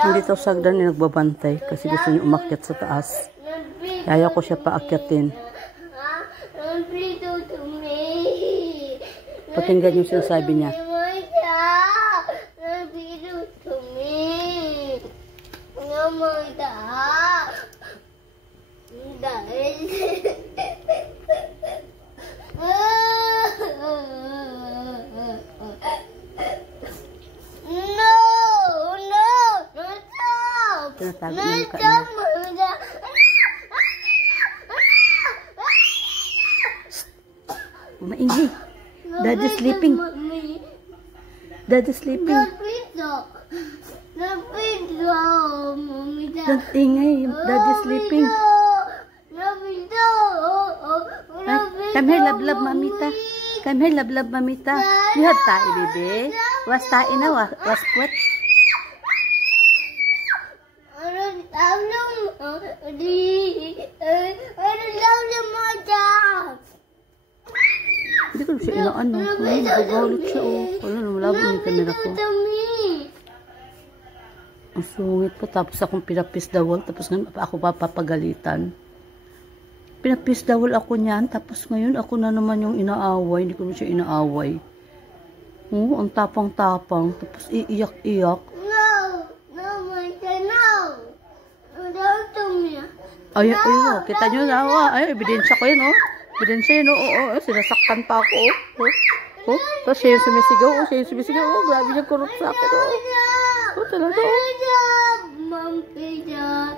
Nandito sa hagdan na nagbabantay kasi gusto niya umakyat sa taas. Kaya ko siya paakyatin. Pakinggan yung sinasabi niya. Tinatago ng kanya. Maingay. Daddy sleeping. Daddy sleeping. Don't ingay. Daddy sleeping. Come here, love, mamita. Come here, love, mamita. You have tae, baby. Was tae na, was put. Hindi ko siya inaano. Nagagalit siya, oh. Wala, malabo yung camera ko. Ang sungit pa. Tapos akong pinapis the wall. Tapos ngayon ako papapagalitan. Pinapis the wall ako niyan. Tapos ngayon ako na naman yung inaaway. Hindi ko na siya inaaway. Ang tapang-tapang. Tapos iiyak-iyak. Ayun, ayun, kita nyo na. Ayun, ebidensya ko yun, oh. Ebidensya yun, oh. Sinasaktan pa ako, oh. Tapos siya yung sumisigaw, oh. Siya yung sumisigaw, oh. Grabe niyang kurot sa akin, oh. Oh, talaga, oh.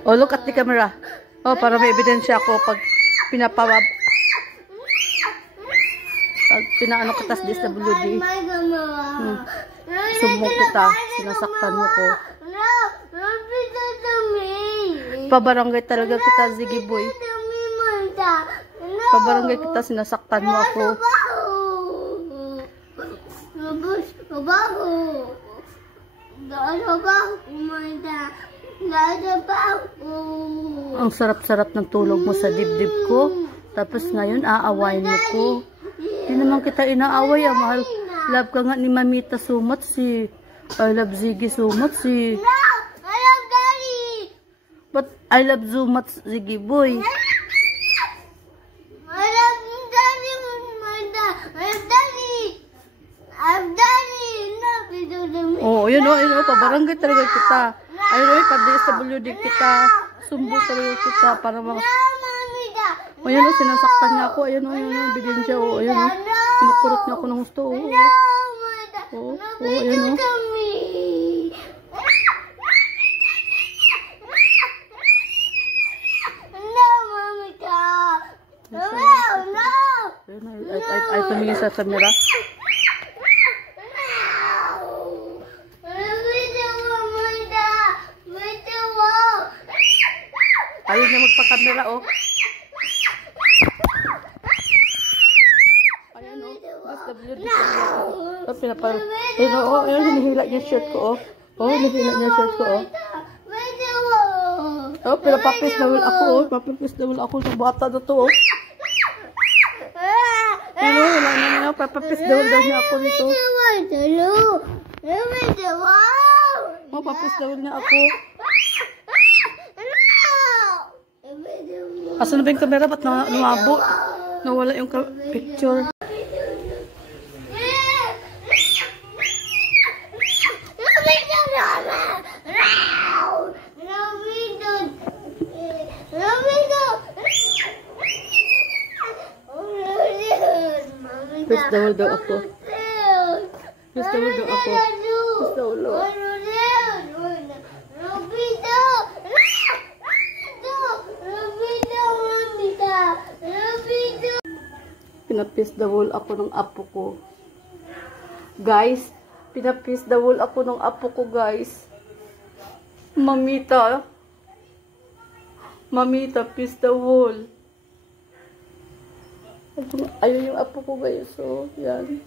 Oh, look at the camera. Oh, para may ebidensya ako pag pinapawab. Pag pinaano kita sa DSWD. Sumbong kita. Sinasaktan mo ko. Pabarangay talaga kita, Ziggy boy. Pabarangay kita, sinasaktan mo ako. Ang sarap-sarap ng tulog mo sa dibdib ko. Tapos ngayon, aawayin mo ko. Hindi naman kita inaaway, mahal. Love ka nga ni Mamita so much, si I love Ziggy so much, si but I love so much, Ziggy boy. I love Daddy, Manda. I love Daddy. I'm Daddy. Oh, yun o, pabarangay talaga kita. Ayun o, pa-DSWD kita. Sumbo talaga kita para mga... O, yun o, sinasaktan niya ako. Ayun o, ebidensya o. Ayun o, pinukurot niya ako ng gusto o. O, ayun o. Ay, tumingin sa camera. Ayaw niya magpa-camera, oh. Ayan, oh. DSWD. Oh, pinapal. Ayun, oh. Ayun, hinihila niya shirt ko, oh. Oh, hinihila niya shirt ko, oh. Oh, pinapapis na will ako, oh. Papapis na will ako sa bata na to, oh. Hello, wala na nga. Papapis daw niya ako nito. Oh, papis daw niya ako. Asa na ba yung camera? Ba't lumabo? Nawala yung picture. Please dawal daw ako. Please dawal daw ako. Please dawal daw. Pinapis dawal ako ng apo ko. Guys, pinapis dawal ako ng apo ko, guys. Mamita. Mamita, pis dawal. Ayun yung apo ko, guys. So, yan.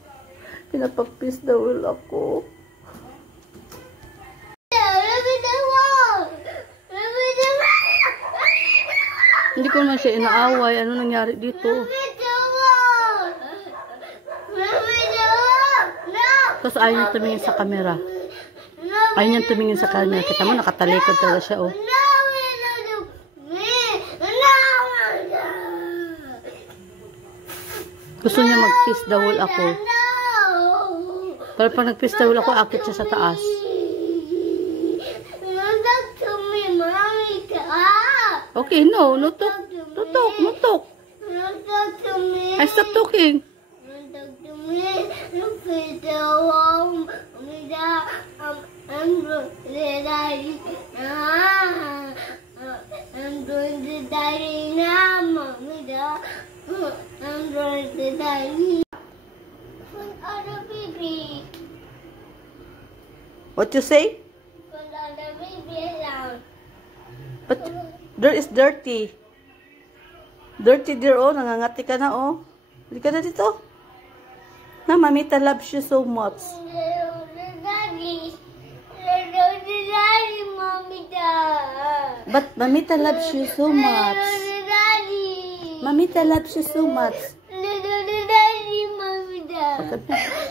Pinapag-peace the will ako. Hindi ko naman siya inaaway. Ano nangyari dito? Tapos ayaw niya tumingin sa camera. Ayaw niya tumingin sa camera. Kita mo, nakatalikod talaga siya, oh. Gusto niya mag-peace the whole ako. Pero pag nag-peace the whole ako, akit siya sa taas. Okay, no talk. No talk. I stop talking. I'm going to die now, Mommy. I'm going to die. Put other baby. What you say? Put other baby down. But there is dirty. Dirty dear, oh. Nangangati ka na, oh. Hindi ka na dito. Na, Mamita loves you so much. Daddy, Mommy. But Mamita loves you so much. Daddy. Mamita loves you so much. Daddy, Mommy. Okay.